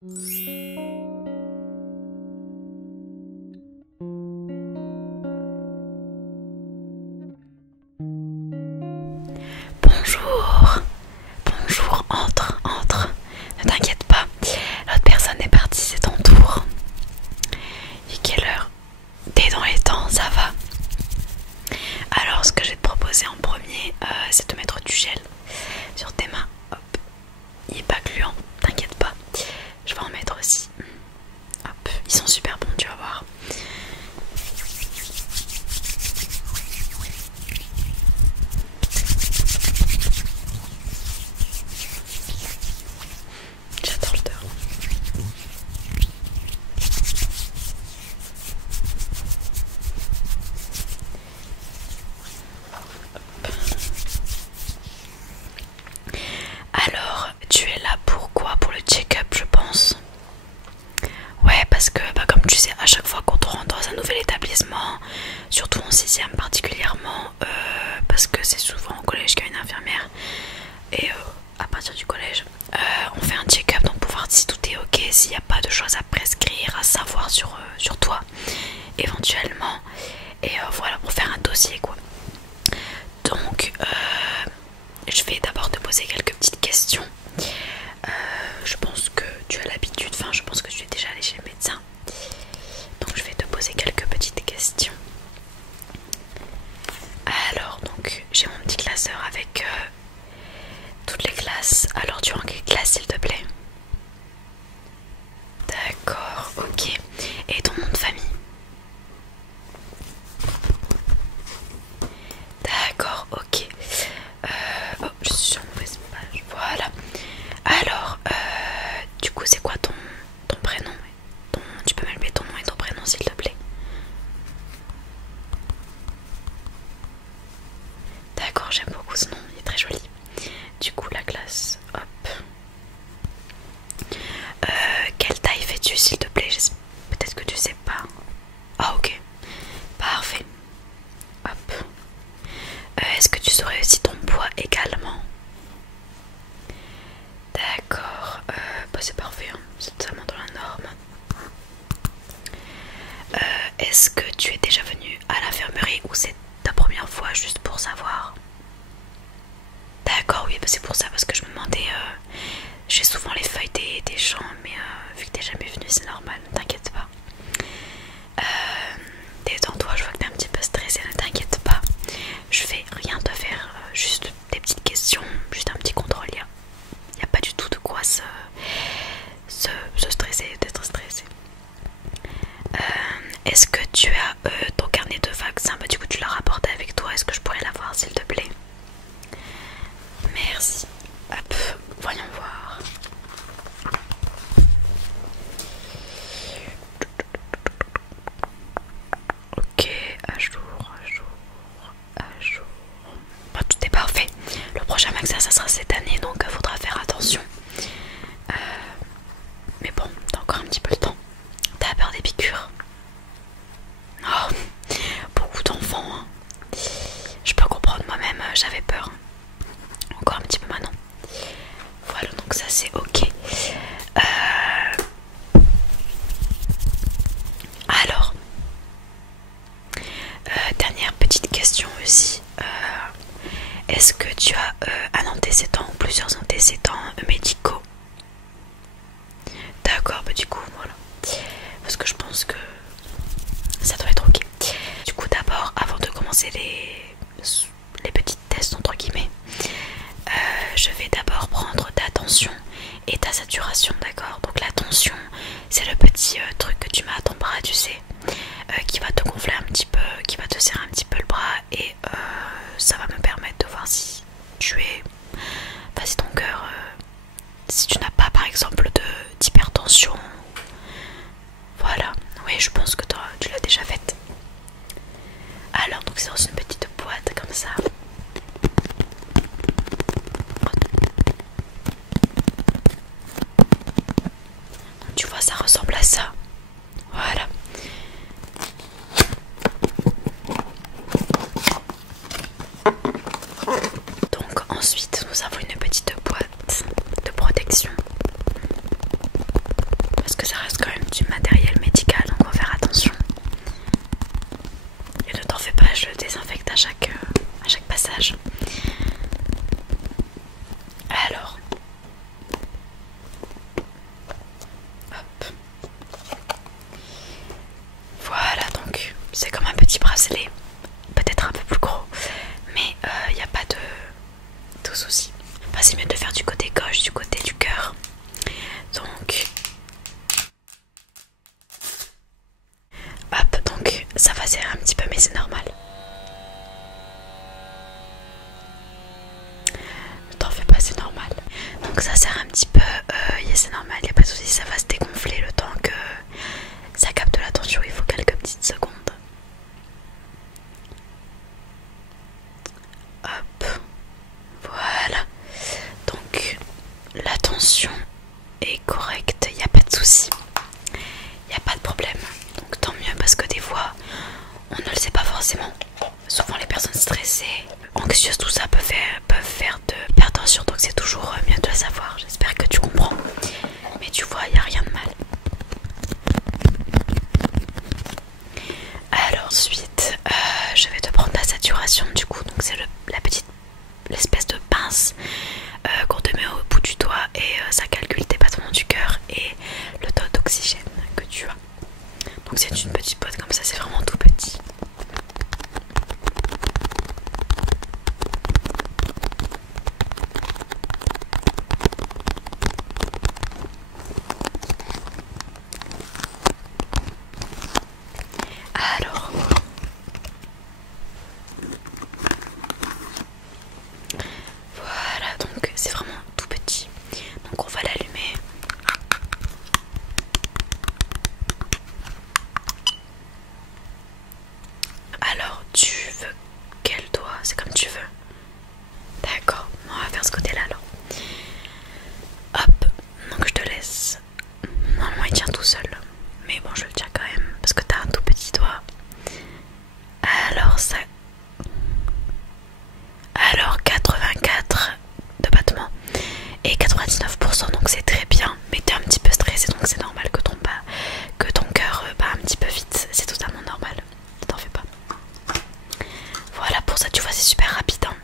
Bonjour, bonjour, entre, ne t'inquiète pas, l'autre personne est partie, c'est ton tour. Il est quelle heure? T'es dans les temps, ça va. Alors ce que je vais te proposer en premier, c'est de mettre du gel sur tes mains. Hop, il est pas gluant, t'inquiète pas. Je vais en mettre aussi. Hop, ils sont super bons, tu vas voir. J'adore l'odeur. Alors, tu es là pour quoi? Pour le check-up, je pense. Ouais, parce que comme tu sais, à chaque fois qu'on rentre dans un nouvel établissement, surtout en 6ème particulièrement, parce que c'est souvent au collège qu'il y a une infirmière, et à partir du collège, on fait un check-up donc pour voir si tout est ok, s'il n'y a pas de choses à prescrire, à savoir sur toi, éventuellement, et voilà, pour faire un dossier quoi. Donc, je vais d'abord te poser quelques petites questions. Je pense que tu as l'habitude, enfin je pense que tu es déjà allé chez le médecin. Donc je vais te poser quelques petites questions. Alors donc j'ai mon petit classeur avec toutes les classes. Alors tu es en quelle classe s'il te plaît? D'accord, ok. Et ton nom de famille? D'accord, ok. Oh, je suis sur mauvaise page. Voilà. Alors, du coup, c'est quoi ton prénom? Tu peux m'appeler ton nom et ton prénom, s'il te plaît. D'accord, j'aime beaucoup ce nom, il est très joli. Du coup, la classe, hop. Quelle taille fais-tu, s'il te plaît? Peut-être que tu sais pas. Ah, ok. Parfait. Hop. Est-ce que tu saurais aussi ton poids également? D'accord, c'est parfait, hein. C'est totalement dans la norme. Est-ce que tu es déjà venu à l'infirmerie ou c'est ta première fois juste pour savoir? D'accord, oui, c'est pour ça, parce que je me demandais, j'ai souvent les feuilles des gens, mais vu que t'es jamais venu, c'est normal, ne t'inquiète pas. Détends-toi, je vois que t'es un petit peu stressé, ne t'inquiète pas. Je vais rien te faire, juste des petites questions, juste un petit contrôle. Il n'y a pas du tout de quoi se stresser, d'être stressé. Est-ce que tu as ton carnet de vaccin? Du coup tu l'as rapporté avec toi, est-ce que je pourrais l'avoir s'il te plaît? Merci. Hop, voyons voir. Ok, à jour, à jour, à jour. Tout est parfait. Le prochain vaccin ça sera cette année, donc il faudra faire attention. Mais bon, t'as encore un petit peu le temps. T'as peur des piqûres? Oh, beaucoup d'enfants, hein. Je peux comprendre, moi-même j'avais peur. Encore un petit peu maintenant. Voilà, donc ça c'est ok. Alors, dernière petite question aussi. Est-ce que tu as un antécédent ou plusieurs antécédents médicaux? D'accord, du coup voilà. Parce que je pense que ça doit être ok. Du coup d'abord, avant de commencer les petits tests entre guillemets, je vais d'abord prendre ta tension et ta saturation, d'accord? Donc la tension, c'est le petit truc que tu mets à ton bras, tu sais, qui va te gonfler un petit peu, qui va te serrer un petit peu le bras, et ça va me permettre de voir si tu es, enfin si ton cœur, si tu n'as pas par exemple d'hypertension. Voilà, oui, je pense que toi tu l'as déjà faite. Alors donc c'est dans une petite boîte comme ça. Donc, tu vois, ça ressemble à ça. Voilà. Donc ensuite nous avons une petite boîte de protection. ça va serrer un petit peu, mais c'est normal. Ne t'en fais pas, c'est normal. Donc ça serre un petit peu, c'est normal, y a pas de soucis, ça va se dégonfler le temps que ça capte la tension, il faut quelques petites secondes. Hop, voilà. Donc la tension est correcte, y a pas de soucis, y a pas de problème. Donc tant mieux parce que des fois on ne le sait pas forcément. Souvent les personnes stressées, anxieuses, tout ça peuvent faire de perdre tension, donc c'est toujours mieux de le savoir. J'espère que tu comprends. Mais tu vois, il n'y a rien de mal. Alors ensuite, je vais te prendre la saturation du coup. Donc c'est l'espèce de pince qu'on te met au bout du doigt et ça calcule tes battements du cœur et le taux d'oxygène que tu as. Donc c'est une petite boîte comme ça, c'est vraiment tout petit. Alors, voilà, donc c'est vraiment tout petit. Donc on va l'allumer. Alors, tu veux quel doigt? C'est comme tu veux. D'accord, on va faire ce côté-là alors. Hop, donc je te laisse. Normalement il tient tout seul. Mais bon, je le tiens quand même parce que t'as un tout petit doigt. Alors ça... Alors 84 de battements et 99%, donc c'est très bien. Mais t'es un petit peu stressé, donc c'est normal que ton cœur bat un petit peu vite. C'est totalement normal, t'en fais pas. Voilà, pour ça tu vois c'est super rapide hein.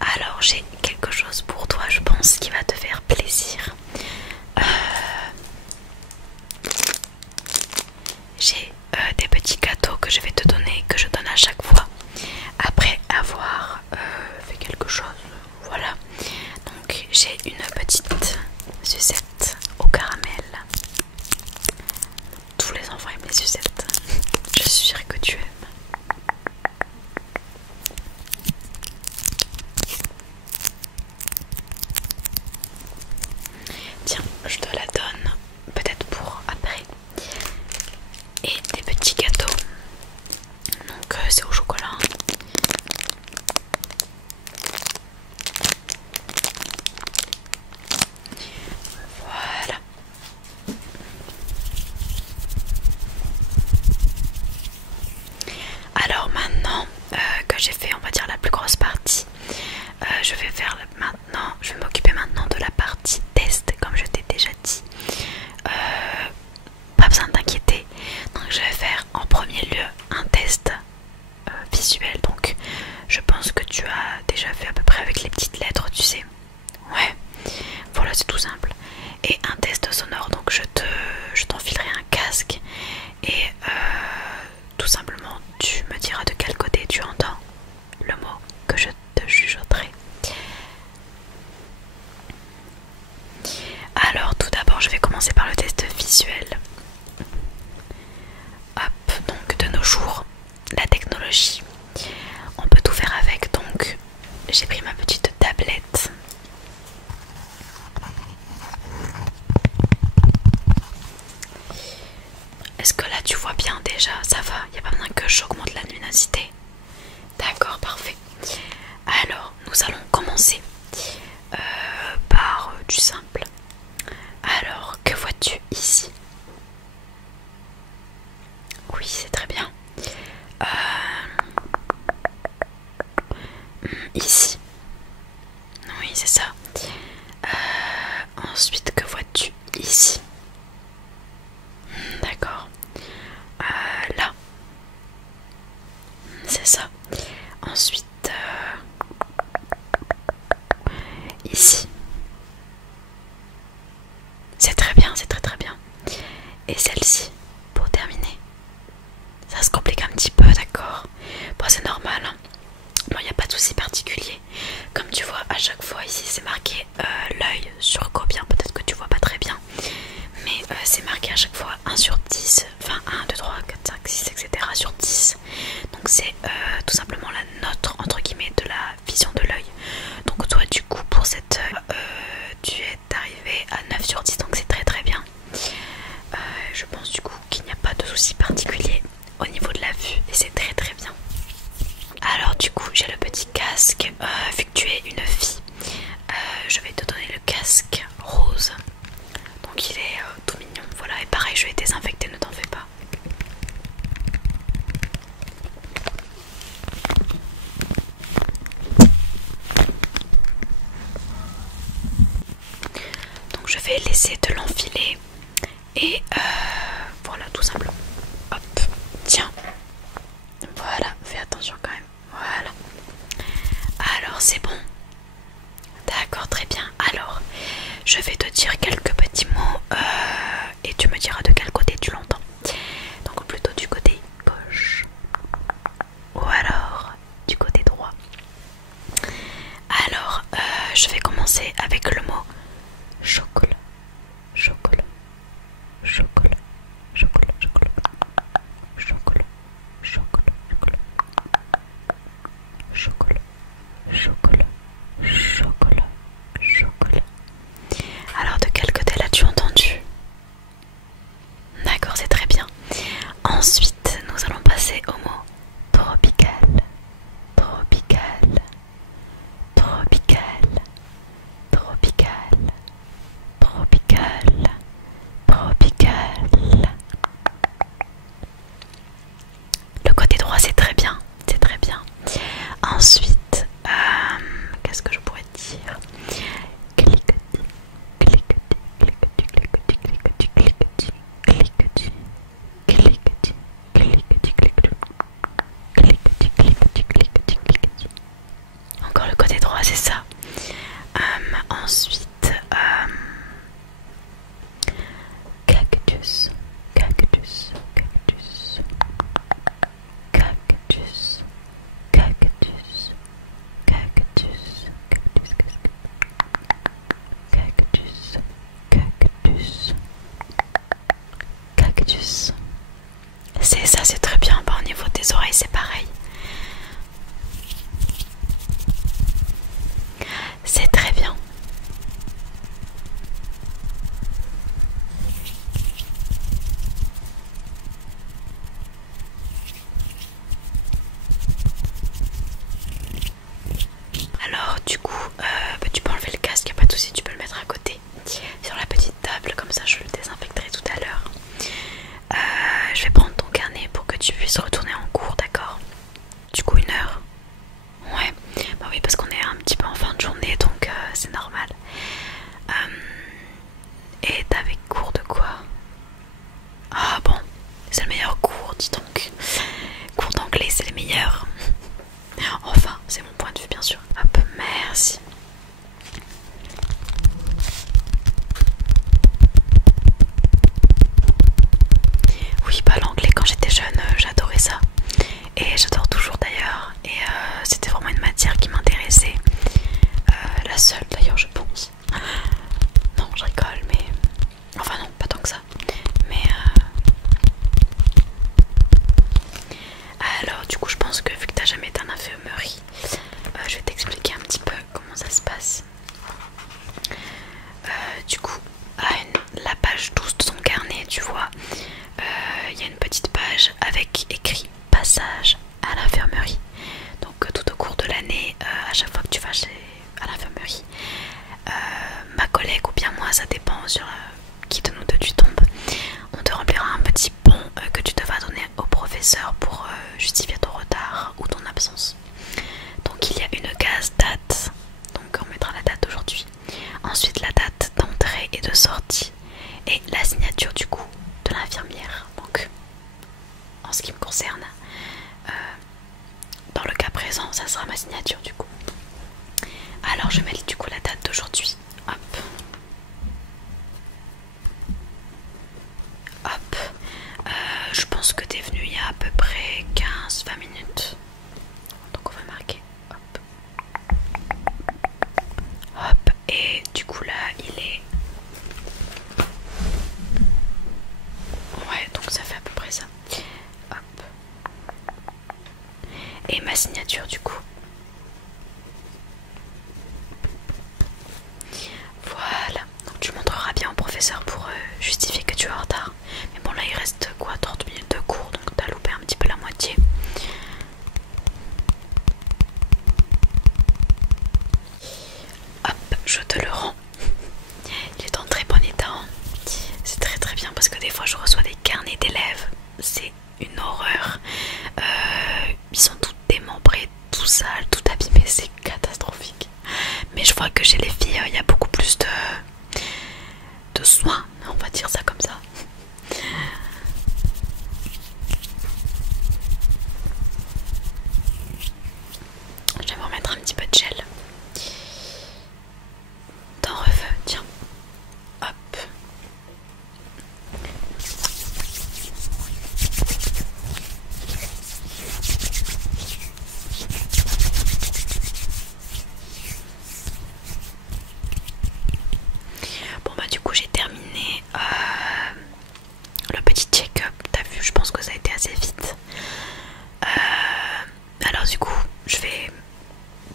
Alors j'ai quelque chose pour toi, je pense, qui va te faire plaisir. J'ai des petits gâteaux que je vais te donner, que je donne à chaque fois après avoir fait quelque chose. Voilà. Donc j'ai une petite sucette au caramel. Tous les enfants aiment les sucettes. Je suis sûre que tu aimes. Tiens, je te la donne peut-être pour après. Et des petits gâteaux. Donc c'est au chocolat. Voilà. Alors maintenant que j'ai fait, on va dire, la plus grosse partie, je vais m'occuper maintenant de la partie test, comme je t'ai déjà dit. Pas besoin de t'inquiéter. Donc je vais faire en premier lieu un test visuel. Donc je pense que tu as déjà fait à peu près avec les petites lettres, tu sais. Ouais. Voilà, c'est tout simple. Et un test sonore. Donc je t'enfilerai un casque et tout simplement tu me diras de quel côté tu entends le mot que je te chuchoterai. Alors tout d'abord je vais commencer par le test visuel. Hop, donc de nos jours, la technologie, on peut tout faire avec, donc j'ai pris ma petite tablette. Est-ce que là tu vois bien déjà? Ça va, il n'y a pas besoin que j'augmente la luminosité. D'accord, parfait. Alors, nous allons commencer par du simple. Alors, que vois-tu ici? Oui, c'est très bien. Ici. Oui, c'est ça. Ensuite, que vois-tu ici? D'accord. Là. C'est ça. Ensuite, ici. et celle-ci pour terminer. Ça se complique un petit peu, d'accord? Bon, c'est normal, hein. Bon, il n'y a pas de souci particulier. Comme tu vois, à chaque fois ici c'est marqué l'œil sur combien. Peut-être que tu vois pas très bien, mais c'est marqué à chaque fois 1 sur 10. Enfin 1, 2, 3, 4, 5, 6, etc. sur 10. Donc c'est tout simplement la note entre guillemets de la vision de l'œil. Donc toi du coup pour cette tu es arrivé à 9 sur 10, donc c'est très très bien. Je pense du coup qu'il n'y a pas de souci particulier au niveau de la vue et c'est très très bien. Alors du coup j'ai le petit casque, vu que tu es une fille, je vais te donner le casque rose. Donc il est tout mignon, voilà, et pareil je vais désinfecter, ne t'en fais pas. Donc je vais laisser te l'enfiler et voilà tout simplement. Hop, tiens. Voilà, fais attention quand même. Voilà. Alors c'est bon. D'accord, très bien. Alors, je vais te dire quelques petits mots et tu me diras de quel côté tu l'entends. Donc plutôt du côté gauche ou alors du côté droit. Alors, je vais commencer avec le mot chocolat. Chocolat. Chocolat. Chocolat. Chocolat. Chocolat. Chocolat. Chocolat. Chocolat. Chocolat. Chocolat. Alors de quel côté l'as-tu entendu? D'accord, c'est très bien. Ensuite, nous allons passer au mot tropical. Tropical. Tropical. Tropical. Tropical. Tropical. Le côté droit, c'est très bien. C'est très bien. Ensuite, qu'est-ce que je pourrais dire? Cliquetis, cliquetis, cliquetis, cliquetis, cliquetis, cliquetis, cliquetis, cliquetis, cliquetis, cliquetis, cliquetis, cliquetis, cliquetis. Encore le côté droit, c'est ça. Ensuite, cactus, cactus, cactus, cactus, cactus, cactus, cactus, cactus, cactus, cactus. C'est ça, c'est très bien. Bah, au niveau des oreilles, c'est pareil. C'est très bien. Alors du coup, tu peux enlever le casque, y a pas de souci, tu peux le mettre à côté sur la petite table, comme ça je le désinfecterai tout à l'heure. Je vais prendre ton carnet pour que tu puisses retourner en cours, d'accord? Du coup 1 heure. Ouais, bah oui parce qu'on est un petit peu en fin de journée donc c'est normal. Et t'avais cours de quoi? Ah bon, c'est le meilleur cours, dis donc. Cours d'anglais c'est les meilleurs. Enfin, c'est mon point de vue bien sûr. Hop, merci. Oui, bah l'anglais quand j'étais jeune, j'adorais ça. Et j'adore toujours d'ailleurs. Et c'était vraiment une matière qui m'intéressait. La seule d'ailleurs, je pense. Non, je rigole, mais... Enfin non, pas tant que ça. Mais... Alors du coup, je pense que vu que t'as jamais été en infirmerie, je vais t'expliquer un petit peu comment ça se passe. Du coup, à la page 12 de ton carnet, tu vois, il y a une petite page avec écrit passage à l'infirmerie. Donc tout au cours de l'année, à chaque fois que tu vas à l'infirmerie, ma collègue ou bien moi, ça dépend sur qui de nous deux tu tombes, on te remplira un petit bon que tu devras donner au professeur pour justifier ton retard ou ton absence. Donc il y a une case date, donc on mettra la date d'aujourd'hui. Ensuite la date d'entrée et de sortie et la signature du coup de l'infirmière. Donc en ce qui me concerne, dans le cas présent, ça sera ma signature du coup. Alors je mets du coup la date d'aujourd'hui. Hop. Hop. professeur pour justifier que tu es en retard. Mais bon, là il reste quoi, 30 minutes de cours, donc t'as loupé un petit peu la moitié. Hop, je te le rends. Il est en très bon état, hein. C'est très très bien parce que des fois je reçois des carnets d'élèves. C'est une horreur. Ils sont tous démembrés, tout sales, tout abîmés, c'est catastrophique. Mais je vois que chez les filles, il y a beaucoup plus de soins, on va dire ça comme ça. Je vais me remettre un petit peu de gel. T'en veux, tiens. Hop. Bon bah du coup j'ai terminé le petit check-up. T'as vu, je pense que ça a été assez vite. Alors du coup je vais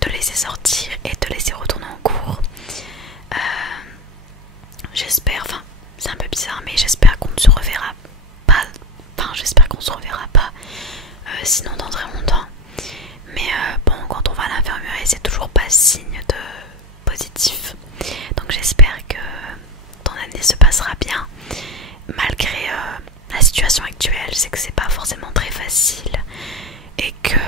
te laisser sortir et te laisser retourner en cours. J'espère, enfin c'est un peu bizarre mais j'espère qu'on ne se reverra pas. Enfin j'espère qu'on se reverra pas sinon dans très longtemps. Mais bon, quand on va à l'infirmerie c'est toujours pas signe de positif. Donc j'espère que ton année se passera bien. Malgré la situation actuelle, c'est que c'est pas forcément très facile et que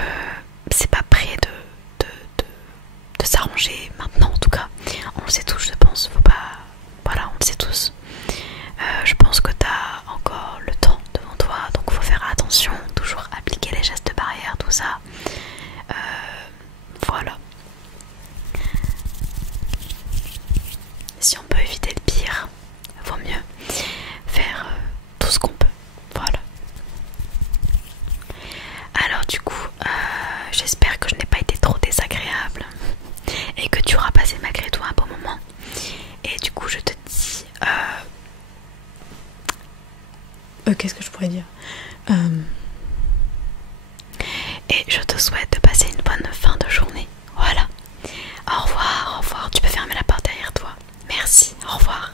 c'est pas prêt de s'arranger maintenant en tout cas. On le sait tous, je pense, faut pas... Voilà, on le sait tous. Je pense que t'as encore le temps devant toi, donc faut faire attention, toujours appliquer les gestes barrières, tout ça. Voilà. Si on peut éviter le pire, vaut mieux faire tout ce qu'on peut. Voilà. Alors du coup, j'espère que je n'ai pas été trop désagréable et que tu auras passé malgré tout un bon moment. Et du coup, je te dis... qu'est-ce que je pourrais dire Et je te souhaite de passer une bonne fin de journée. Voilà. Au revoir, au revoir. Tu peux fermer la porte derrière toi. Merci, au revoir.